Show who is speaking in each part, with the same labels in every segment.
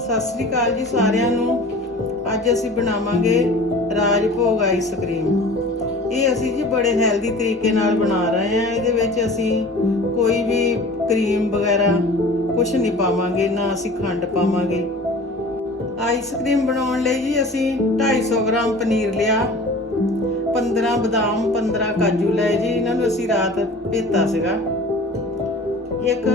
Speaker 1: ਸਤਿ ਸ੍ਰੀ ਅਕਾਲ ਜੀ ਸਾਰਿਆਂ ਨੂੰ। ਅੱਜ ਅਸੀਂ ਬਣਾਵਾਂਗੇ ਰਾਜ ਭੋਗ ਆਈਸਕ੍ਰੀਮ ਇਹ ਅਸੀਂ ਜੀ ਬੜੇ ਹੈਲਦੀ ਤਰੀਕੇ ਨਾਲ ਬਣਾ ਰਹੇ ਹਾਂ। ਇਹਦੇ ਵਿੱਚ ਅਸੀਂ ਕੋਈ ਵੀ ਕਰੀਮ ਵਗੈਰਾ ਕੁਝ ਨਹੀਂ ਪਾਵਾਂਗੇ, ਨਾ ਅਸੀਂ ਖੰਡ ਪਾਵਾਂਗੇ। ਆਈਸ ਕਰੀਮ ਬਣਾਉਣ ਲਈ ਜੀ ਅਸੀਂ 250 ਗ੍ਰਾਮ ਪਨੀਰ ਲਿਆ। 15 ਬਦਾਮ 15 ਕਾਜੂ ਲਏ ਜੀ। ਇਹਨਾਂ ਨੂੰ ਅਸੀਂ ਰਾਤ ਭੇਤਾ ਸੀਗਾ। ਇੱਕ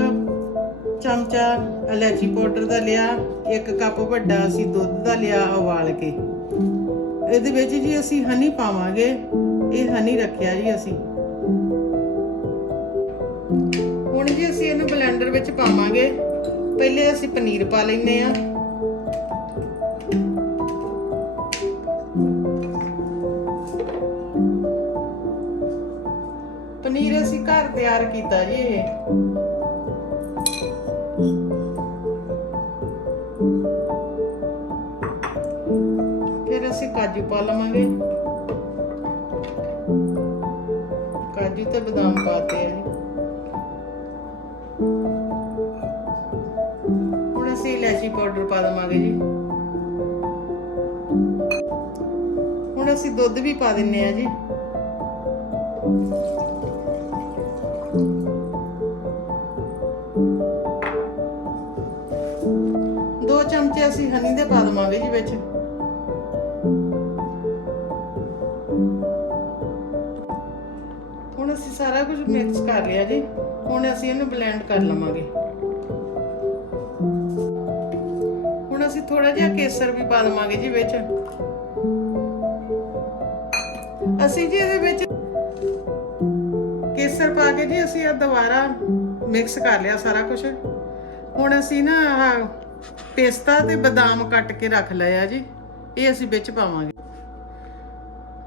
Speaker 1: ਚਮਚਾ ਇਲਾਇਚੀ ਪਾਊਡਰ ਦਾ ਲਿਆ, ਇੱਕ ਕੱਪ ਵੱਡਾ ਅਸੀਂ ਦੁੱਧ ਦਾ ਲਿਆ ਉਬਾਲ ਕੇ। ਇਹਦੇ ਵਿੱਚ ਜੀ ਅਸੀਂ ਹਨੀ ਪਾਵਾਂਗੇ, ਇਹ ਹਨੀ ਰੱਖਿਆ ਜੀ ਅਸੀਂ। ਹੁਣ ਜੀ ਅਸੀਂ ਇਹਨੂੰ ਬਲੈਂਡਰ ਵਿੱਚ ਪਾਵਾਂਗੇ। ਪਹਿਲੇ ਅਸੀਂ ਪਨੀਰ ਪਾ ਲੈਨੇ ਆ ਪਨੀਰ ਅਸੀਂ ਘਰ ਤਿਆਰ ਕੀਤਾ ਜੀ ਇਹ। ਫਿਰ ਅਸੀਂ ਕਾਜੂ ਪਾ ਲਵਾਂਗੇ। ਕਾਜੂ ਤੇ ਬਦਾਮ ਪਾਤੇ ਆ ਜੀ। ਹੁਣ ਅਸੀਂ ਇਲਾਚੀ ਪਾਊਡਰ ਪਾ ਦਵਾਂਗੇ ਜੀ। ਹੁਣ ਅਸੀਂ ਦੁੱਧ ਵੀ ਪਾ ਦਿੰਨੇ ਆ ਜੀ। ਦੋ ਚਮਚੇ ਅਸੀਂ ਹਨੀ ਦੇ ਪਾ ਦਵਾਂਗੇ ਜੀ ਵਿੱਚ। ਹੁਣ ਅਸੀਂ ਸਾਰਾ ਕੁਝ ਮਿਕਸ ਕਰ ਲਿਆ ਜੀ। ਹੁਣ ਅਸੀਂ ਇਹਨੂੰ ਬਲੈਂਡ ਕਰ ਲਵਾਂਗੇ। ਹੁਣ ਅਸੀਂ ਥੋੜਾ ਜਿਹਾ ਕੇਸਰ ਵੀ ਪਾ ਦਵਾਂਗੇ ਜੀ ਵਿੱਚ। ਅਸੀਂ ਜੀ ਇਹਦੇ ਵਿੱਚ ਕੇਸਰ ਪਾ ਕੇ ਜੀ ਅਸੀਂ ਇਹ ਦੁਬਾਰਾ ਮਿਕਸ ਕਰ ਲਿਆ ਸਾਰਾ ਕੁਝ। ਹੁਣ ਅਸੀਂ ਨਾ ਪਿਸਤਾ ਤੇ ਬਦਾਮ ਕੱਟ ਕੇ ਰੱਖ ਲਏ ਜੀ, ਇਹ ਅਸੀਂ ਵਿੱਚ ਪਾਵਾਂਗੇ।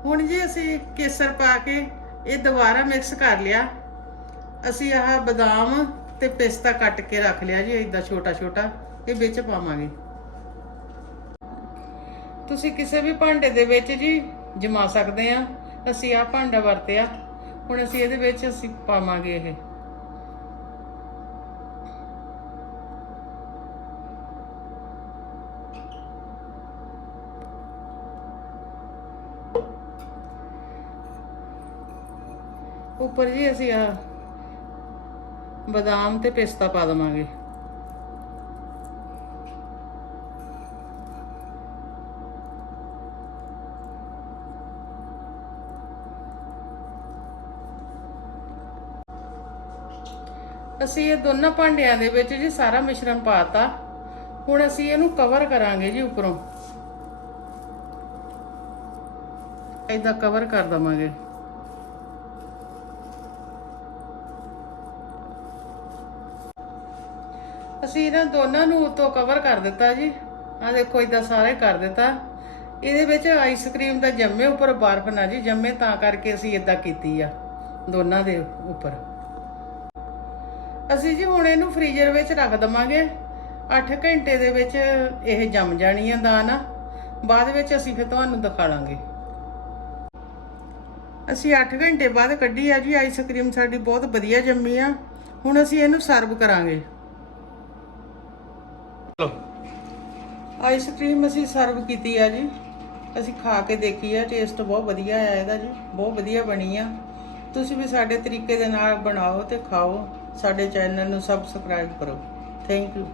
Speaker 1: ਹੁਣ ਜੀ ਅਸੀਂ ਕੇਸਰ ਪਾ ਕੇ ਇਹ ਦੁਬਾਰਾ ਮਿਕਸ ਕਰ ਲਿਆ। ਅਸੀਂ ਆਹ ਬਦਾਮ ਤੇ ਪਿਸਤਾ ਕੱਟ ਕੇ ਰੱਖ ਲਿਆ ਜੀ ਇਦਾਂ ਛੋਟਾ ਛੋਟਾ ਇਹ ਵਿੱਚ ਪਾਵਾਂਗੇ। ਤੁਸੀਂ ਕਿਸੇ ਵੀ ਭਾਂਡੇ ਦੇ ਵਿੱਚ ਜੀ ਜਮਾ ਸਕਦੇ ਆ, ਅਸੀਂ ਆਹ ਭਾਂਡਾ ਵਰਤਿਆ, ਹੁਣ ਅਸੀਂ ਇਹਦੇ ਵਿੱਚ ਅਸੀਂ ਪਾਵਾਂਗੇ ਇਹ। ਉੱਪਰ ਜੀ ਅਸੀਂ ਆ ਬਦਾਮ ਤੇ ਪਿਸਤਾ ਪਾ ਦਵਾਂਗੇ। ਅਸੀਂ ਇਹ ਦੋਨਾਂ ਭਾਂਡਿਆਂ ਦੇ ਵਿੱਚ ਜੀ ਸਾਰਾ ਮਿਸ਼ਰਣ ਪਾਤਾ। ਹੁਣ ਅਸੀਂ ਇਹਨੂੰ ਕਵਰ ਕਰਾਂਗੇ ਜੀ ਉੱਪਰੋਂ। ਏਦਾਂ ਕਵਰ ਕਰ ਦਵਾਂਗੇ। ਅਸੀਂ ਇਹਨਾਂ ਦੋਨਾਂ ਨੂੰ ਉਤੋਂ ਕਵਰ ਕਰ ਦਿੱਤਾ ਜੀ। ਆ ਦੇਖੋ ਇਦਾਂ ਸਾਰੇ ਕਰ ਦਿੱਤਾ। ਇਹਦੇ ਵਿੱਚ ਆਈਸਕ੍ਰੀਮ ਦਾ ਜੰਮੇ ਉੱਪਰ ਬਰਫ਼ ਨਾ ਜੀ, ਜੰਮੇ ਤਾਂ ਕਰਕੇ ਅਸੀਂ ਇਦਾਂ ਕੀਤੀ ਆ, ਦੋਨਾਂ ਦੇ ਉੱਪਰ। ਅਸੀਂ ਜੀ ਹੁਣ ਇਹਨੂੰ ਫ੍ਰੀਜ਼ਰ ਵਿੱਚ ਰੱਖ ਦਵਾਂਗੇ। 8 ਘੰਟੇ ਦੇ ਵਿੱਚ ਇਹ ਜੰਮ ਜਾਣੀ ਆ ਦਾਲ ਬਾਅਦ ਵਿੱਚ ਅਸੀਂ ਫਿਰ ਤੁਹਾਨੂੰ ਦਿਖਾ ਲਾਂਗੇ। ਅਸੀਂ 8 ਘੰਟੇ ਬਾਅਦ ਕੱਢੀ ਆ ਜੀ ਆਈਸਕ੍ਰੀਮ ਸਾਡੀ ਬਹੁਤ ਵਧੀਆ ਜੰਮੀ ਆ। ਹੁਣ ਅਸੀਂ ਇਹਨੂੰ ਸਰਵ ਕਰਾਂਗੇ। ਆਈਸਕ੍ਰੀਮ ਅਸੀਂ ਸਰਵ ਕੀਤੀ ਆ ਜੀ। ਅਸੀਂ ਖਾ ਕੇ ਦੇਖੀ ਆ, ਟੇਸਟ ਬਹੁਤ ਵਧੀਆ ਆਇਆ ਇਹਦਾ ਜੀ। ਬਹੁਤ ਵਧੀਆ ਬਣੀ ਆ। ਤੁਸੀਂ ਵੀ ਸਾਡੇ ਤਰੀਕੇ ਦੇ ਨਾਲ ਬਣਾਓ ਤੇ ਖਾਓ। ਸਾਡੇ ਚੈਨਲ ਨੂੰ ਸਬਸਕ੍ਰਾਈਬ ਕਰੋ। Thank you